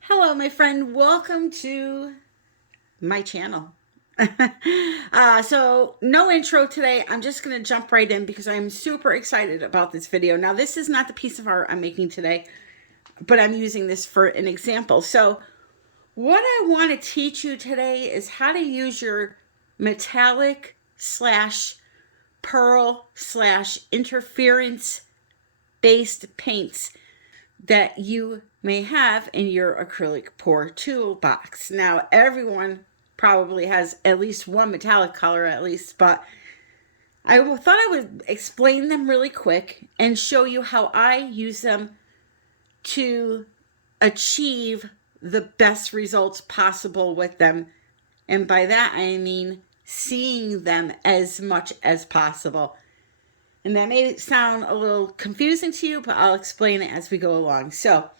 Hello, my friend. Welcome to my channel. So no intro today. I'm just going to jump right in because I'm super excited about this video. Now, this is not the piece of art I'm making today, but I'm using this for an example. So what I want to teach you today is how to use your metallic slash pearl slash interference based paints that you may have in your acrylic pour toolbox. Now, everyone probably has at least one metallic color at least, but I thought I would explain them really quick and show you how I use them to achieve the best results possible with them. And by that, I mean seeing them as much as possible. And that may sound a little confusing to you, but I'll explain it as we go along. So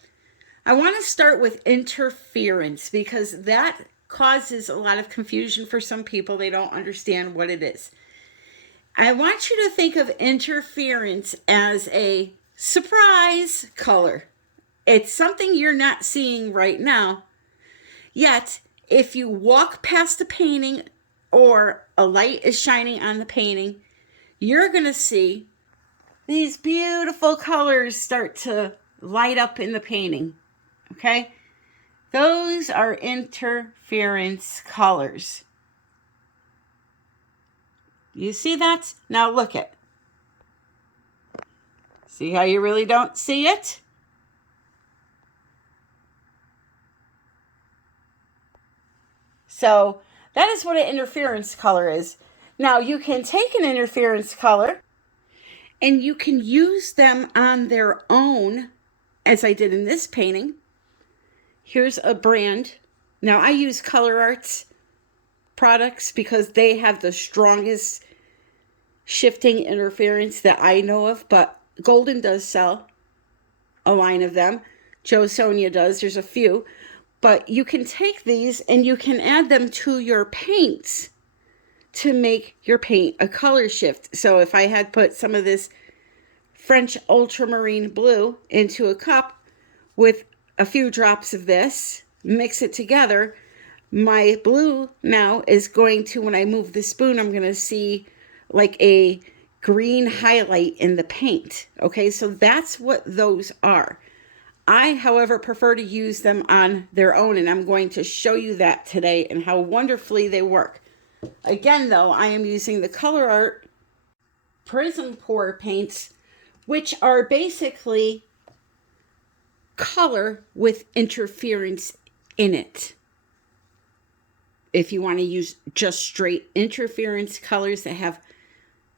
I want to start with interference because that causes a lot of confusion for some people. They don't understand what it is. I want you to think of interference as a surprise color. It's something you're not seeing right now. Yet, if you walk past a painting or a light is shining on the painting, you're going to see these beautiful colors start to light up in the painting. Okay? Those are interference colors. You see that? Now look at. See how you really don't see it? So that is what an interference color is. Now you can take an interference color and you can use them on their own, as I did in this painting. Here's a brand. Now I use Color Arts products because they have the strongest shifting interference that I know of, but Golden does sell a line of them. Joe Sonia does. There's a few. But you can take these and you can add them to your paints to make your paint a color shift. So if I had put some of this French ultramarine blue into a cup with a few drops of this, mix it together, my blue now is going to, when I move the spoon, I'm going to see like a green highlight in the paint. Okay, so that's what those are. I, however, prefer to use them on their own, and I'm going to show you that today and how wonderfully they work. Again, though, I am using the Color Art Prism Pour paints, which are basically color with interference in it. If you want to use just straight interference colors that have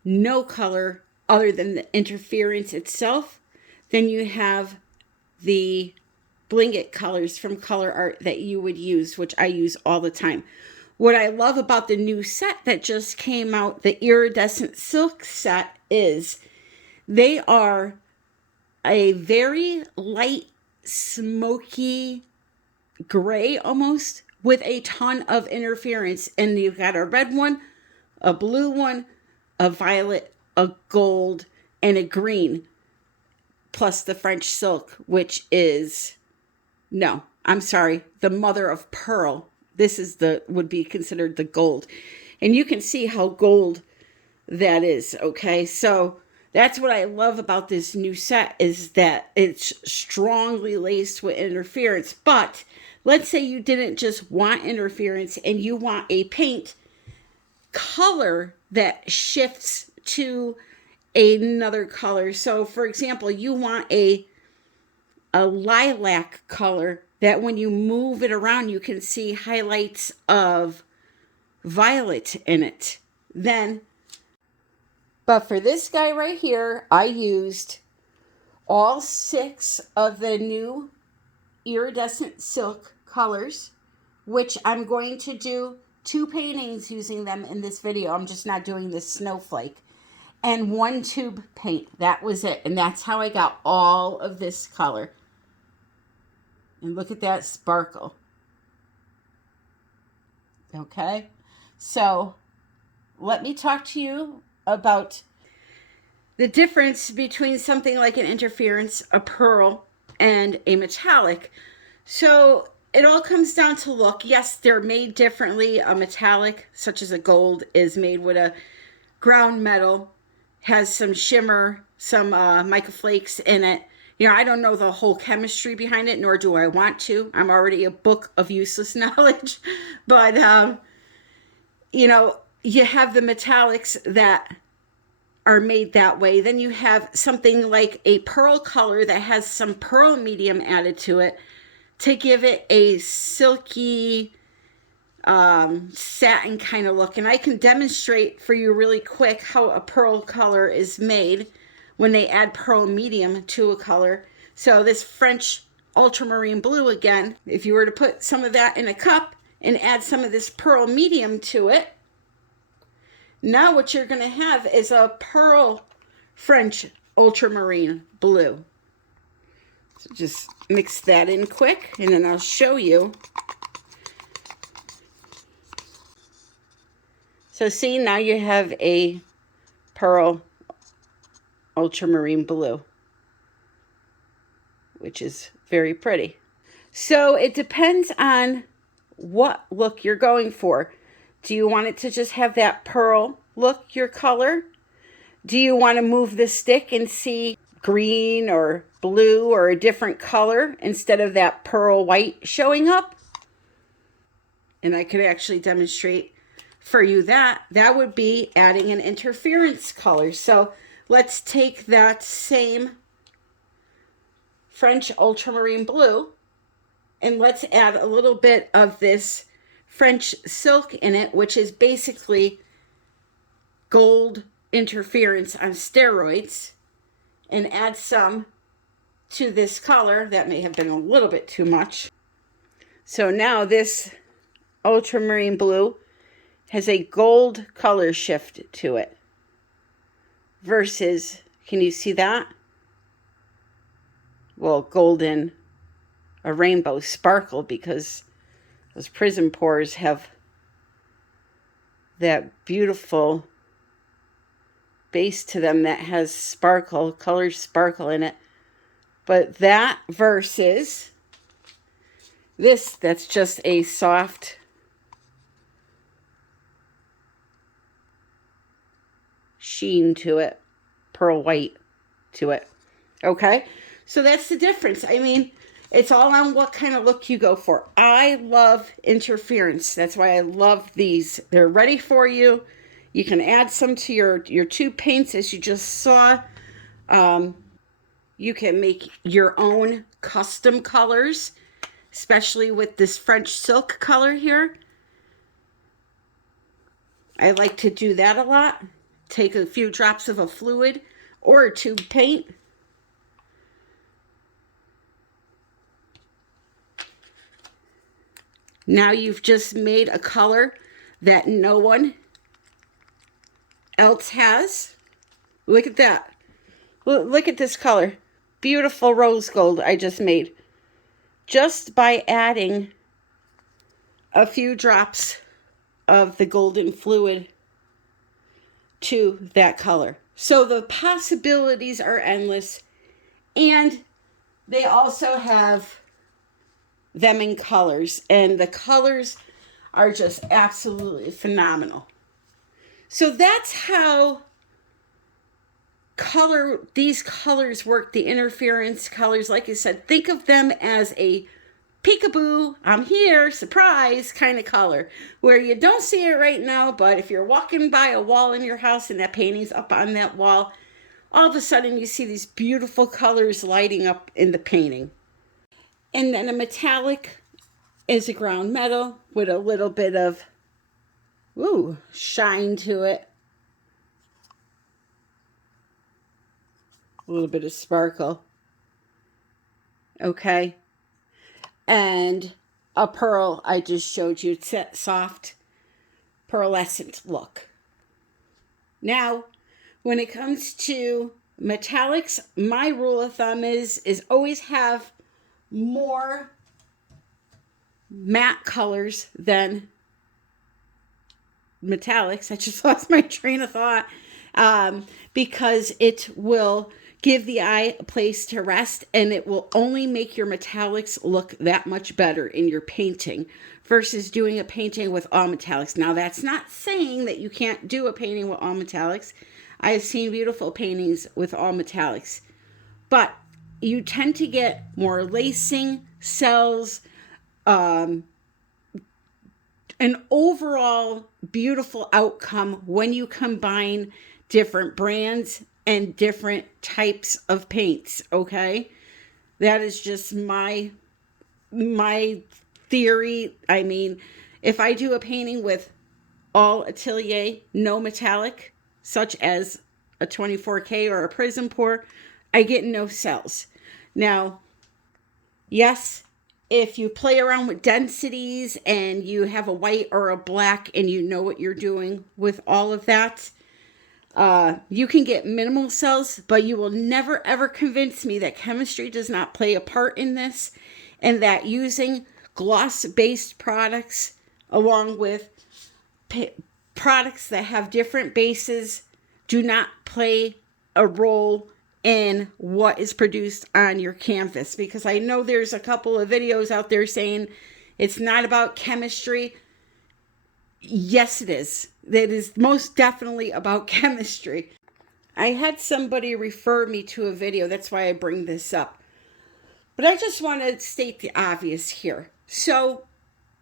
no color other than the interference itself, then you have the blanket colors from Color Art that you would use, which I use all the time. What I love about the new set that just came out, the iridescent silk set, is they are a very light, smoky gray almost with a ton of interference. And you've got a red one, a blue one, a violet, a gold, and a green. Plus the French silk, which is, no, I'm sorry, the mother of pearl. This is would be considered the gold. And you can see how gold that is, okay? So that's what I love about this new set is that it's strongly laced with interference. But let's say you didn't just want interference and you want a paint color that shifts to another color. So for example, you want a lilac color that when you move it around, you can see highlights of violet in it. But for this guy right here, I used all 6 of the new iridescent silk colors, which I'm going to do 2 paintings using them in this video. I'm just not doing this snowflake. And 1 tube paint. That was it. And that's how I got all of this color. And look at that sparkle. Okay. So let me talk to you about the difference between something like an interference, a pearl, and a metallic. So it all comes down to look. Yes, they're made differently. A metallic, such as a gold, is made with a ground metal, has some shimmer, some mica flakes in it. You know, I don't know the whole chemistry behind it, nor do I want to. I'm already a book of useless knowledge. But, you know, you have the metallics that are made that way. Then you have something like a pearl color that has some pearl medium added to it to give it a silky satin kind of look. And I can demonstrate for you really quick how a pearl color is made when they add pearl medium to a color. So this French ultramarine blue, again, if you were to put some of that in a cup and add some of this pearl medium to it, now what you're going to have is a pearl French ultramarine blue. So just mix that in quick, and then I'll show you. So see, now you have a pearl ultramarine blue, which is very pretty. So it depends on what look you're going for. Do you want it to just have that pearl look, your color? Do you want to move the stick and see green or blue or a different color instead of that pearl white showing up? And I could actually demonstrate for you that. That would be adding an interference color. So let's take that same French ultramarine blue and let's add a little bit of this French silk in it, which is basically gold interference on steroids, and add some to this color. That may have been a little bit too much. So now this ultramarine blue has a gold color shift to it versus, can you see that? Well, golden, a rainbow sparkle, because those prism pores have that beautiful base to them that has sparkle, color sparkle in it. But that versus this, that's just a soft sheen to it, pearl white to it. Okay, so that's the difference. I mean, it's all on what kind of look you go for. I love interference. That's why I love these. They're ready for you. You can add some to your tube paints, as you just saw. You can make your own custom colors, especially with this French silk color here. I like to do that a lot. Take a few drops of a fluid or a tube paint. Now you've just made a color that no one else has. Look at that. Look at this color. Beautiful rose gold I just made. Just by adding a few drops of the golden fluid to that color. So the possibilities are endless, and they also have them in colors, and the colors are just absolutely phenomenal. So that's how these colors work, the interference colors. Like I said, think of them as a peekaboo, I'm here, surprise kind of color, where you don't see it right now, but if you're walking by a wall in your house and that painting's up on that wall, all of a sudden you see these beautiful colors lighting up in the painting. And then a metallic is a ground metal with a little bit of shine to it. A little bit of sparkle. Okay. And a pearl I just showed you. It's that soft pearlescent look. Now, when it comes to metallics, my rule of thumb is always have more matte colors than metallics. I just lost my train of thought, because it will give the eye a place to rest, and it will only make your metallics look that much better in your painting versus doing a painting with all metallics. Now, that's not saying that you can't do a painting with all metallics. I have seen beautiful paintings with all metallics, but you tend to get more lacing, cells, an overall beautiful outcome when you combine different brands and different types of paints, okay? That is just my theory. I mean, if I do a painting with all atelier, no metallic, such as a 24K or a prism pour, I get no cells. Now, yes, if you play around with densities and you have a white or a black and you know what you're doing with all of that, you can get minimal cells, but you will never ever convince me that chemistry does not play a part in this, and that using gloss-based products along with products that have different bases do not play a role in what is produced on your canvas. Because I know there's a couple of videos out there saying it's not about chemistry. Yes, it is. It is most definitely about chemistry. I had somebody refer me to a video. That's why I bring this up. But I just want to state the obvious here. So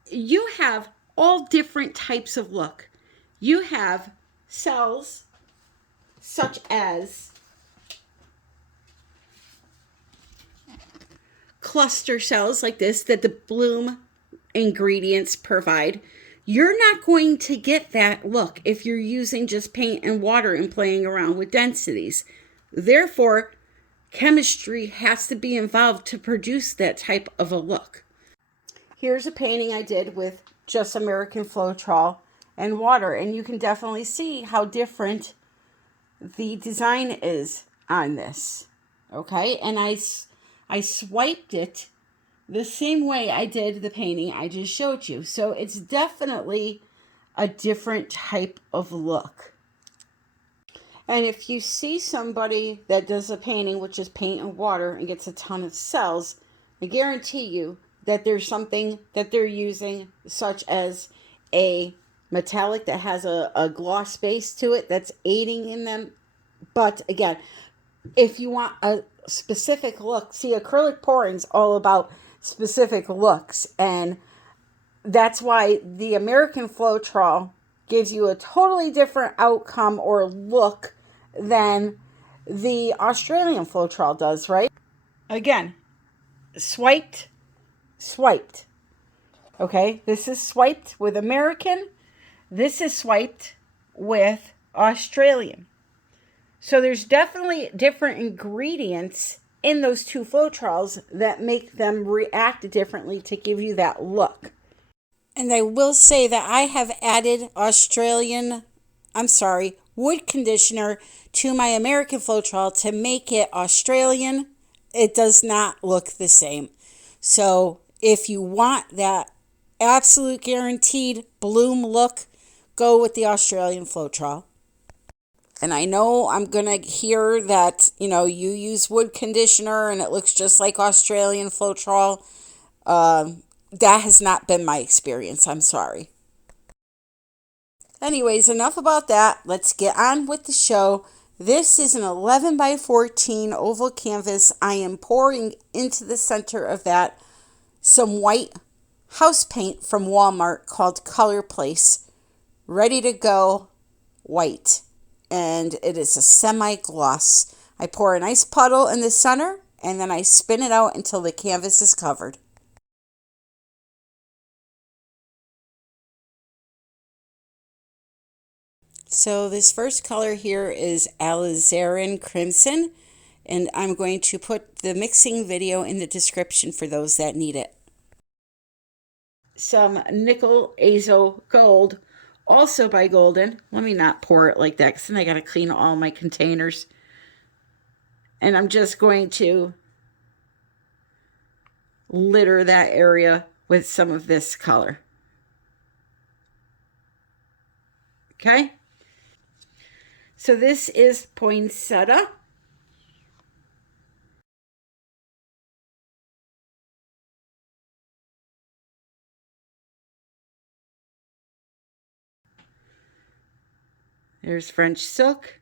you have all different types of look. You have cells such as cluster cells like this that the bloom ingredients provide. You're not going to get that look if you're using just paint and water and playing around with densities. Therefore, chemistry has to be involved to produce that type of a look. Here's a painting I did with just American FLOETROL and water, and you can definitely see how different the design is on this. Okay, and I swiped it the same way I did the painting I just showed you. So it's definitely a different type of look. And if you see somebody that does a painting with just paint and water and gets a ton of cells, I guarantee you that there's something that they're using, such as a metallic that has a gloss base to it that's aiding in them. But again, if you want a specific look, see, acrylic pouring's all about specific looks, and that's why the American FLOETROL gives you a totally different outcome or look than the Australian FLOETROL does, right? Again, swiped. Okay, this is swiped with American. This is swiped with Australian. So there's definitely different ingredients in those two FLOETROLs that make them react differently to give you that look. And I will say that I have added wood conditioner to my American FLOETROL to make it Australian. It does not look the same. So if you want that absolute guaranteed bloom look, go with the Australian FLOETROL. And I know I'm going to hear that, you use wood conditioner and it looks just like Australian FLOETROL. That has not been my experience. I'm sorry. Anyways, enough about that. Let's get on with the show. This is an 11 by 14 oval canvas. I am pouring into the center of that some white house paint from Walmart called Color Place. Ready to go white. And it is a semi-gloss. I pour a nice puddle in the center, and then I spin it out until the canvas is covered. So this first color here is Alizarin Crimson, and I'm going to put the mixing video in the description for those that need it. Some nickel azo gold, also by Golden. Let me not pour it like that, because then I got to clean all my containers. And I'm just going to litter that area with some of this color. Okay? So this is poinsettia. There's French silk.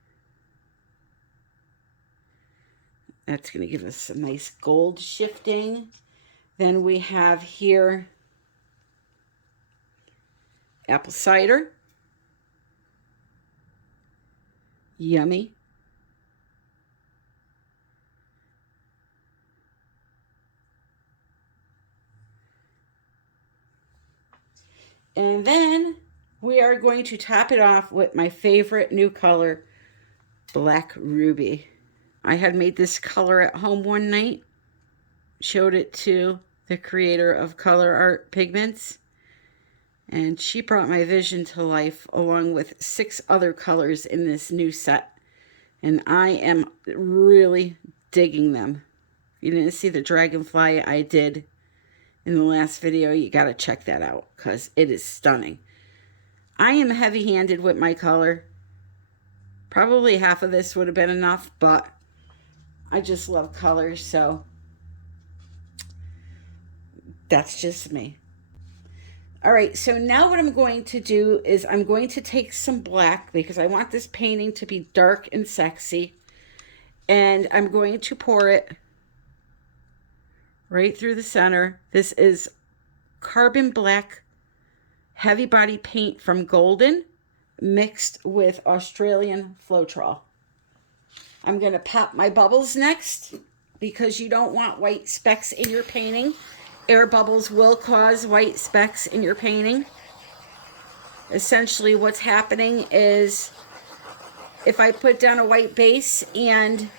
That's going to give us a nice gold shifting. Then we have here apple cider. Yummy. And then we are going to top it off with my favorite new color, Black Ruby. I had made this color at home one night, showed it to the creator of Color Art Pigments, and she brought my vision to life along with 6 other colors in this new set. And I am really digging them. If you didn't see the dragonfly I did in the last video, you got to check that out because it is stunning. I am heavy-handed with my color. Probably half of this would have been enough, but I just love colors, so that's just me. All right, so now what I'm going to do is I'm going to take some black because I want this painting to be dark and sexy. And I'm going to pour it right through the center. This is carbon black heavy body paint from Golden mixed with Australian FLOETROL. I'm going to pop my bubbles next because you don't want white specks in your painting. Air bubbles will cause white specks in your painting. Essentially what's happening is if I put down a white base and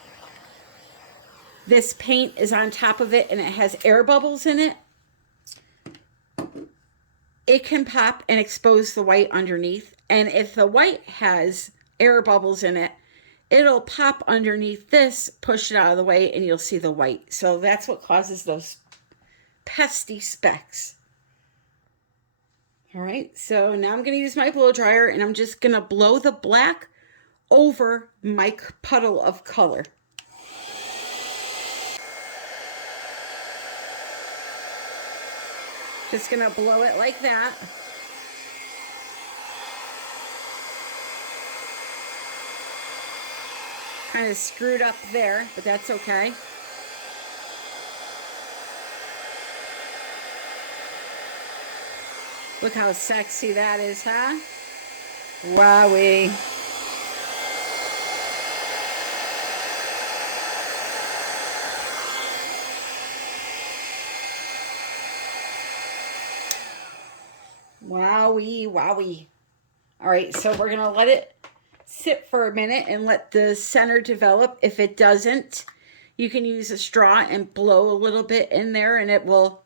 this paint is on top of it and it has air bubbles in it, it can pop and expose the white underneath. And if the white has air bubbles in it, it'll pop underneath this, push it out of the way, and you'll see the white. So that's what causes those pesky specks. All right, so now I'm going to use my blow dryer and I'm just going to blow the black over my puddle of color. Just going to blow it like that. Kind of screwed up there, but that's okay. Look how sexy that is, huh? Wowee. Wowie, wowie. All right, so we're going to let it sit for a minute and let the center develop. If it doesn't, you can use a straw and blow a little bit in there and it will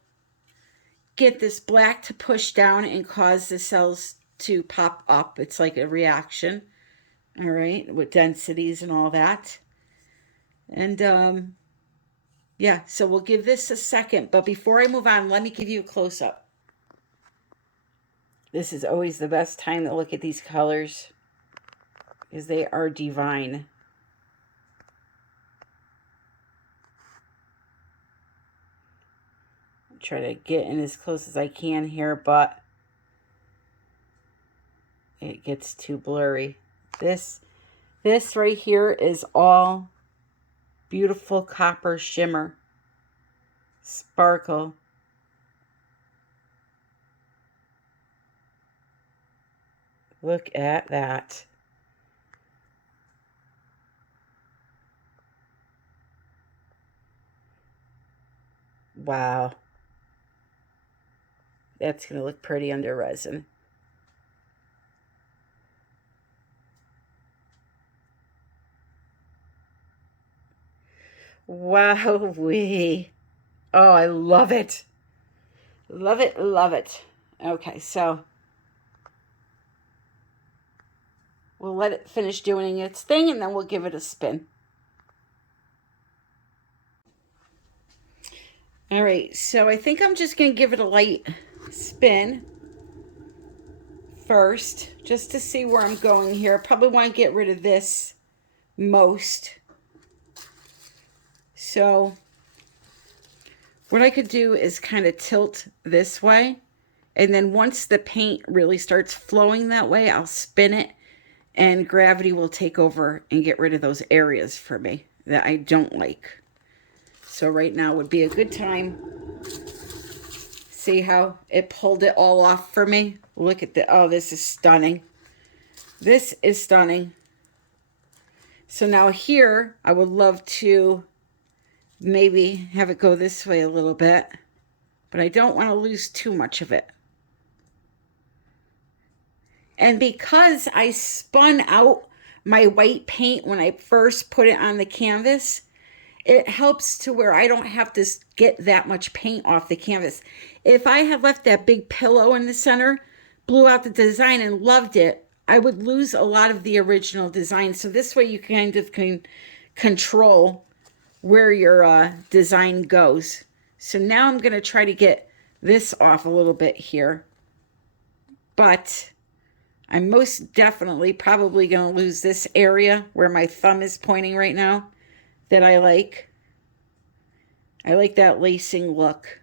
get this black to push down and cause the cells to pop up. It's like a reaction, all right, with densities and all that. And yeah, so we'll give this a second. But before I move on, let me give you a close-up. This is always the best time to look at these colors because they are divine. I'll try to get in as close as I can here, but it gets too blurry. This right here is all beautiful copper shimmer, sparkle. Look at that. Wow. That's going to look pretty under resin. Wowee. Oh, I love it. Love it, love it. Okay, so we'll let it finish doing its thing and then we'll give it a spin. All right, so I think I'm just going to give it a light spin first, just to see where I'm going here. Probably want to get rid of this most. So what I could do is kind of tilt this way. And then once the paint really starts flowing that way, I'll spin it and gravity will take over and get rid of those areas for me that I don't like. So right now would be a good time. See how it pulled it all off for me? Look at the, oh, this is stunning. This is stunning. So now here, I would love to maybe have it go this way a little bit, but I don't want to lose too much of it. And because I spun out my white paint when I first put it on the canvas, it helps to where I don't have to get that much paint off the canvas. If I had left that big pillow in the center, blew out the design and loved it, I would lose a lot of the original design. So this way you kind of can control where your design goes. So now I'm going to try to get this off a little bit here. But I'm most definitely probably going to lose this area where my thumb is pointing right now that I like. I like that lacing look.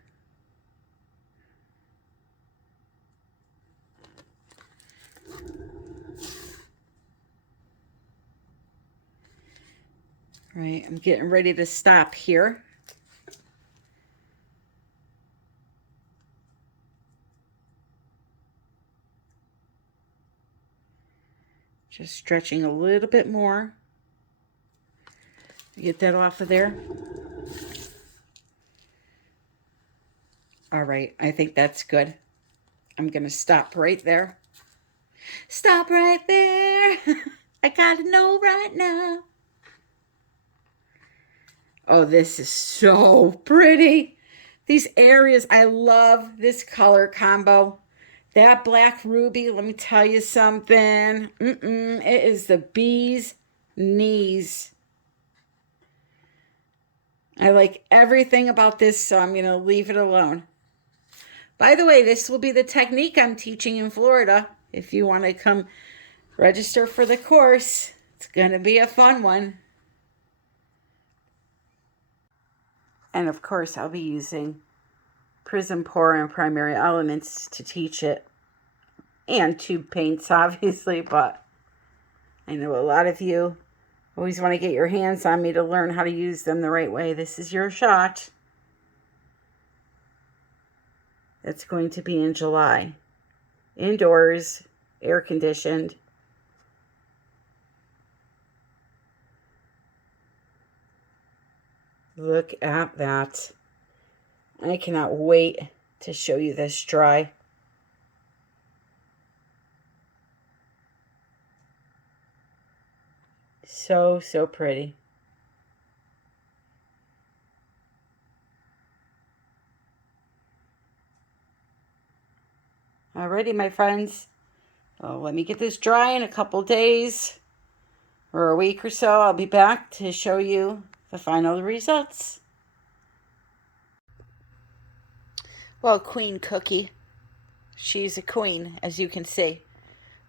All right, I'm getting ready to stop here. Just stretching a little bit more. Get that off of there. All right, I think that's good. I'm going to stop right there. Stop right there. I gotta know right now. Oh, this is so pretty. These areas, I love this color combo. That black ruby, let me tell you something. It is the bee's knees. I like everything about this, so I'm going to leave it alone. By the way, this will be the technique I'm teaching in Florida. If you want to come register for the course, it's going to be a fun one. And of course, I'll be using Prism Pour and Primary Elements to teach it. And tube paints, obviously, but I know a lot of you always want to get your hands on me to learn how to use them the right way. This is your shot. It's going to be in July. Indoors, air conditioned. Look at that. I cannot wait to show you this dry. So, so pretty. Alrighty, my friends. Well, let me get this dry in a couple days or a week or so. I'll be back to show you the final results. Well, Queen Cookie, she's a queen, as you can see.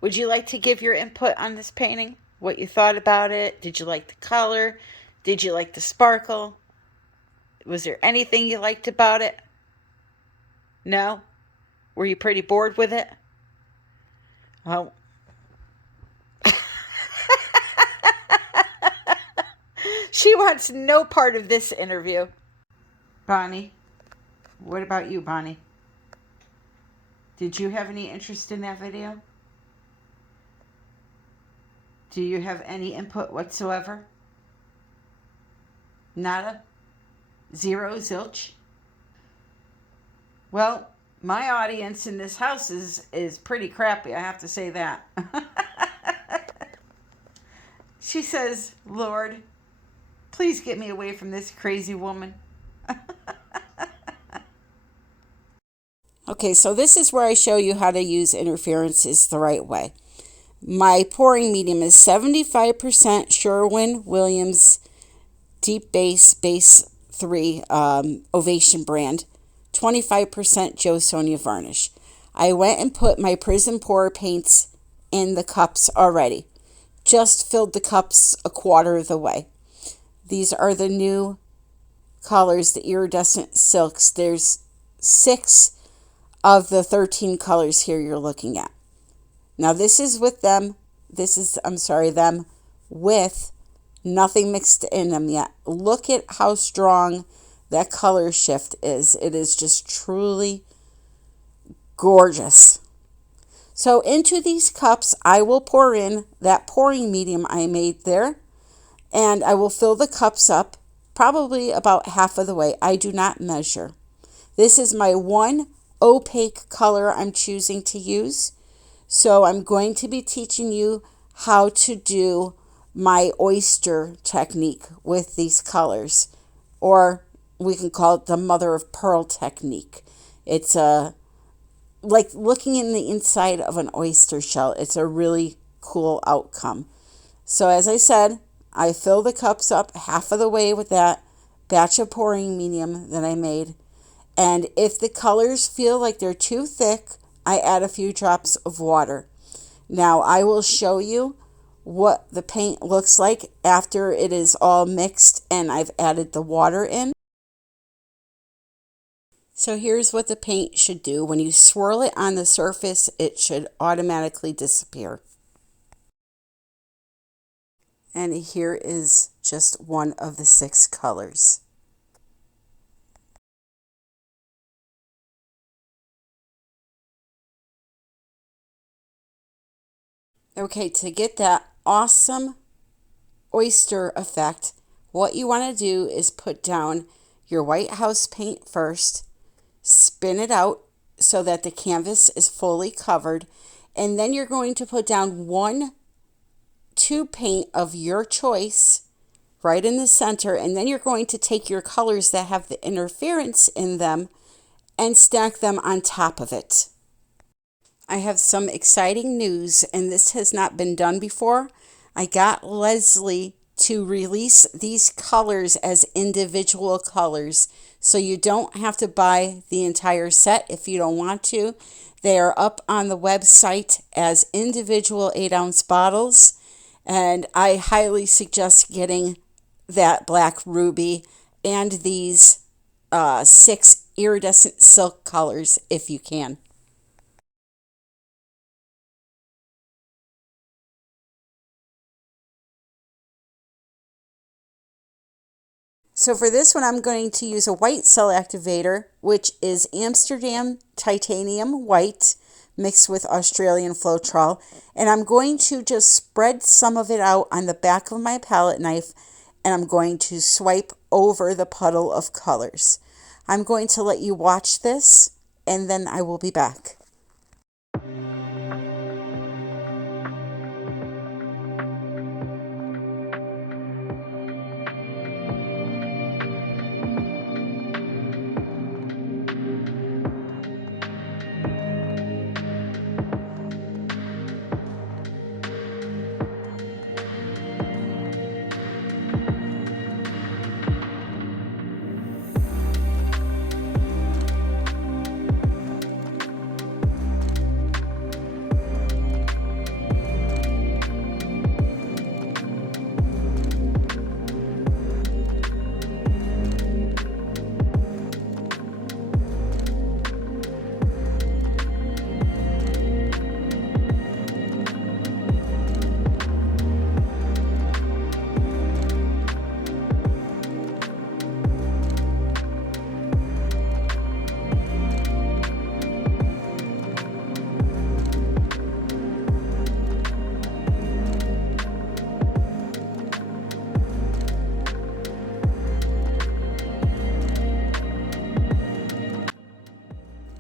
Would you like to give your input on this painting? What you thought about it? Did you like the color? Did you like the sparkle? Was there anything you liked about it? No? Were you pretty bored with it? Oh. She wants no part of this interview. Bonnie, what about you, Bonnie? Did you have any interest in that video? Do you have any input whatsoever? Nada? Zero? Zilch? Well, my audience in this house is pretty crappy, I have to say that. She says, Lord, please get me away from this crazy woman. Okay, so this is where I show you how to use interferences the right way. My pouring medium is 75% Sherwin-Williams Deep Base 3 Ovation brand, 25% Joe Sonia varnish. I went and put my Prism Pour paints in the cups already. Just filled the cups a quarter of the way. These are the new colors, the iridescent silks. There's 6 of the 13 colors here you're looking at. Now this is with them I'm sorry, them with nothing mixed in them yet. Look at how strong that color shift is. It is just truly gorgeous. So into these cups, I will pour in that pouring medium I made there, and I will fill the cups up probably about half of the way. I do not measure. This is my one opaque color I'm choosing to use. So I'm going to be teaching you how to do my oyster technique with these colors, or we can call it the mother of pearl technique. It's like looking in the inside of an oyster shell. It's a really cool outcome. So as I said, I fill the cups up half of the way with that batch of pouring medium that I made. And if the colors feel like they're too thick, I add a few drops of water. Now I will show you what the paint looks like after it is all mixed and I've added the water in. So here's what the paint should do. When you swirl it on the surface, it should automatically disappear. And here is just one of the 6 colors. Okay, to get that awesome oyster effect, what you want to do is put down your white house paint first, spin it out so that the canvas is fully covered, and then you're going to put down 1 tube paint of your choice right in the center, and then you're going to take your colors that have the interference in them and stack them on top of it. I have some exciting news, and this has not been done before. I got Leslie to release these colors as individual colors, so you don't have to buy the entire set if you don't want to. They are up on the website as individual 8-ounce bottles, and I highly suggest getting that black ruby and these 6 iridescent silk colors if you can. So for this one, I'm going to use a white cell activator, which is Amsterdam titanium white mixed with Australian FLOETROL. And I'm going to just spread some of it out on the back of my palette knife, and I'm going to swipe over the puddle of colors. I'm going to let you watch this, and then I will be back.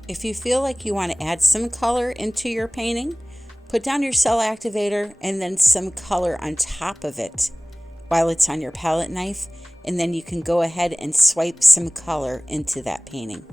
If you feel like you want to add some color into your painting, put down your cell activator and then some color on top of it while it's on your palette knife, and then you can go ahead and swipe some color into that painting.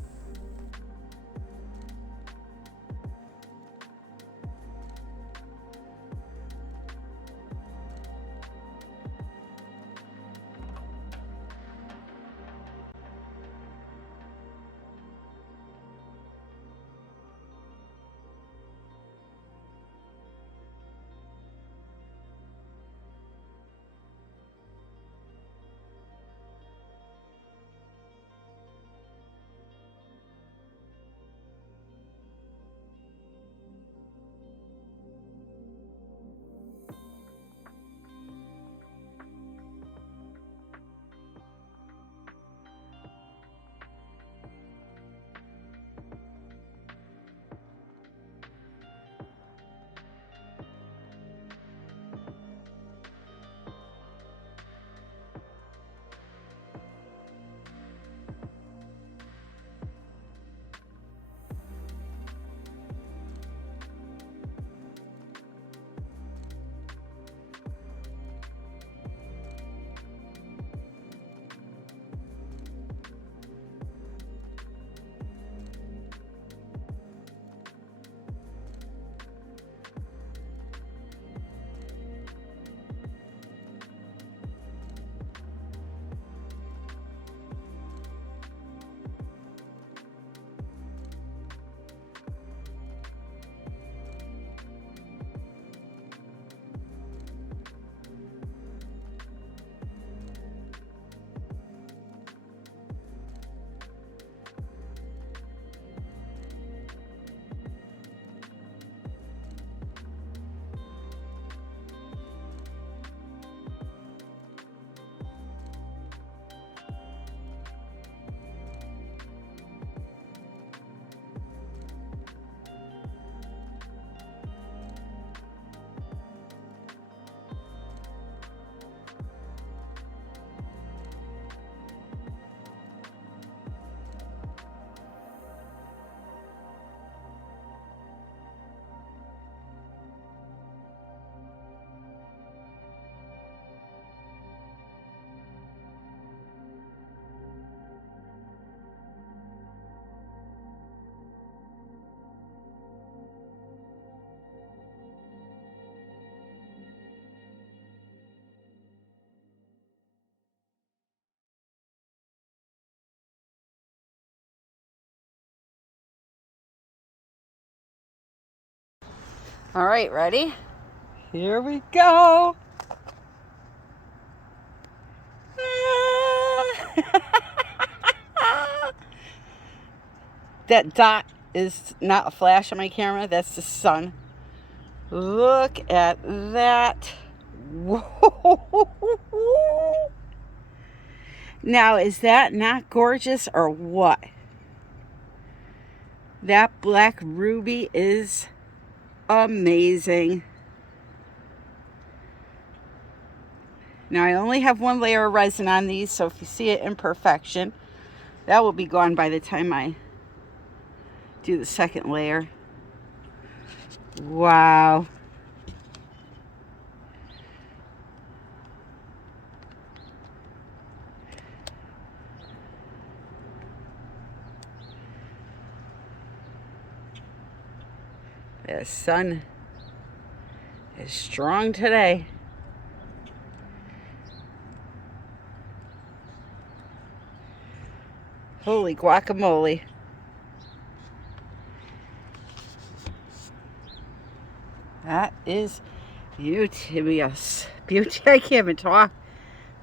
All right, ready? Here we go. That dot is not a flash on my camera. That's the sun. Look at that. Whoa. Now, is that not gorgeous or what? That black ruby is amazing. Now, I only have one layer of resin on these, so if you see an imperfection, that will be gone by the time I do the second layer. Wow. The sun is strong today. Holy guacamole. That is beauteous. Beauty, I can't even talk.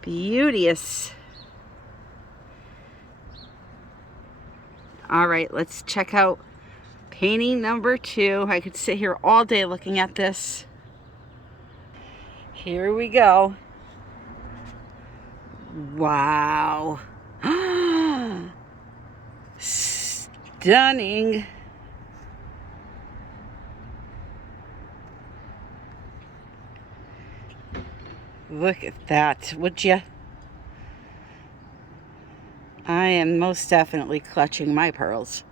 Beauteous. All right, let's check out painting number 2. I could sit here all day looking at this. Here we go. Wow. Stunning. Look at that, would you? I am most definitely clutching my pearls.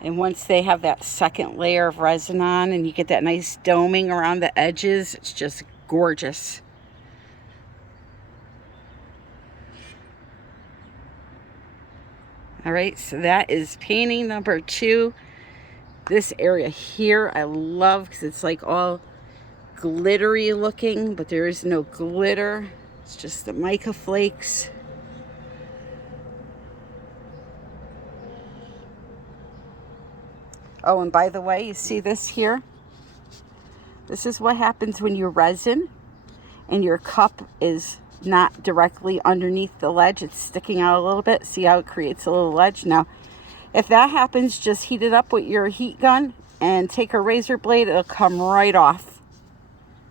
And once they have that second layer of resin on and you get that nice doming around the edges, it's just gorgeous. All right, so that is painting number 2. This area here I love because it's like all glittery looking, but there is no glitter. It's just the mica flakes. Oh, and by the way, you see this here? This is what happens when you resin and your cup is not directly underneath the ledge. It's sticking out a little bit. See how it creates a little ledge? Now, if that happens, just heat it up with your heat gun and take a razor blade. It'll come right off.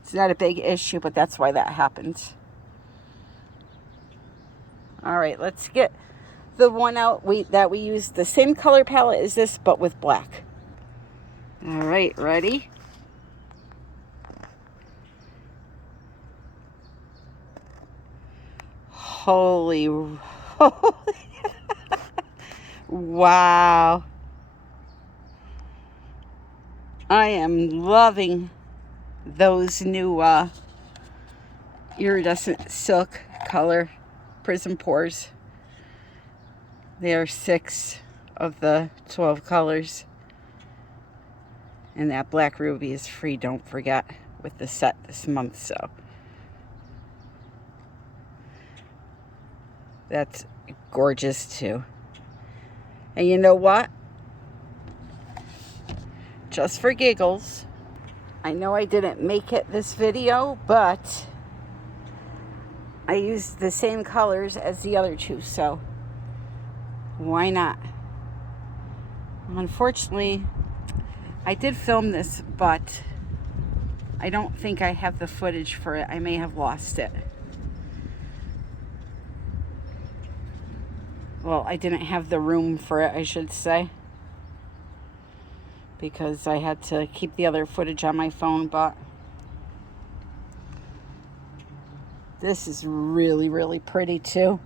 It's not a big issue, but that's why that happens. All right, let's get the one out that we used the same color palette as this, but with black. All right, ready? Holy. Wow. I am loving those new iridescent silk color prism pours. There are 6 of the 12 colors. And that black ruby is free, don't forget, with the set this month, so. That's gorgeous too. And you know what? Just for giggles, I know I didn't make it this video, but I used the same colors as the other 2, so why not? Unfortunately, I did film this, but I don't think I have the footage for it. I may have lost it. Well, I didn't have the room for it, I should say, because I had to keep the other footage on my phone, but this is really, really pretty too.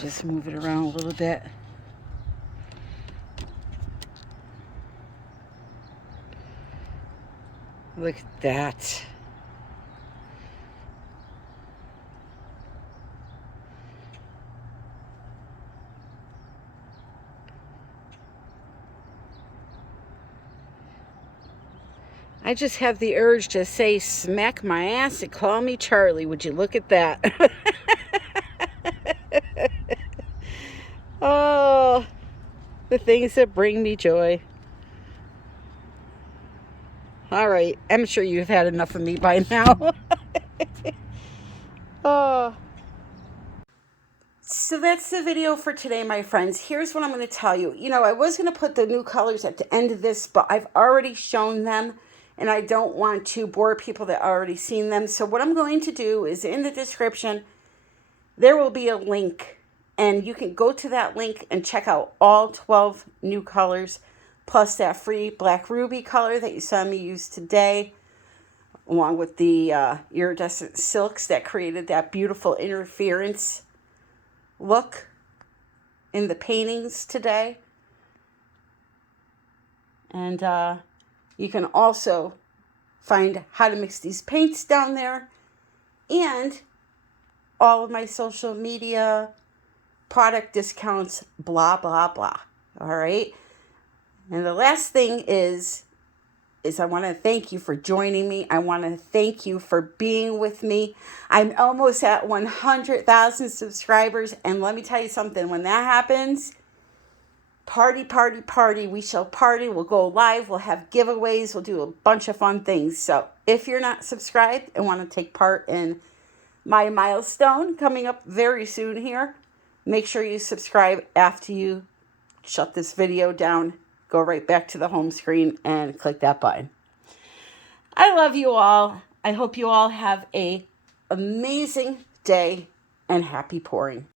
Just move it around a little bit. Look at that. I just have the urge to say, smack my ass and call me Charlie. Would you look at that? Oh, the things that bring me joy. All right, I'm sure you've had enough of me by now. Oh. So that's the video for today, my friends. Here's what I'm going to tell you. You know, I was going to put the new colors at the end of this, but I've already shown them, and I don't want to bore people that already seen them. So what I'm going to do is in the description, there will be a link, and you can go to that link and check out all 12 new colors, plus that free black ruby color that you saw me use today, along with the iridescent silks that created that beautiful interference look in the paintings today. And you can also find how to mix these paints down there, and all of my social media, product discounts, blah, blah, blah. All right. And the last thing is I want to thank you for joining me. I want to thank you for being with me. I'm almost at 100,000 subscribers. And let me tell you something. When that happens, party, party, party. We shall party. We'll go live. We'll have giveaways. We'll do a bunch of fun things. So if you're not subscribed and want to take part in my milestone coming up very soon here, make sure you subscribe after you shut this video down. Go right back to the home screen and click that button. I love you all. I hope you all have an amazing day and happy pouring.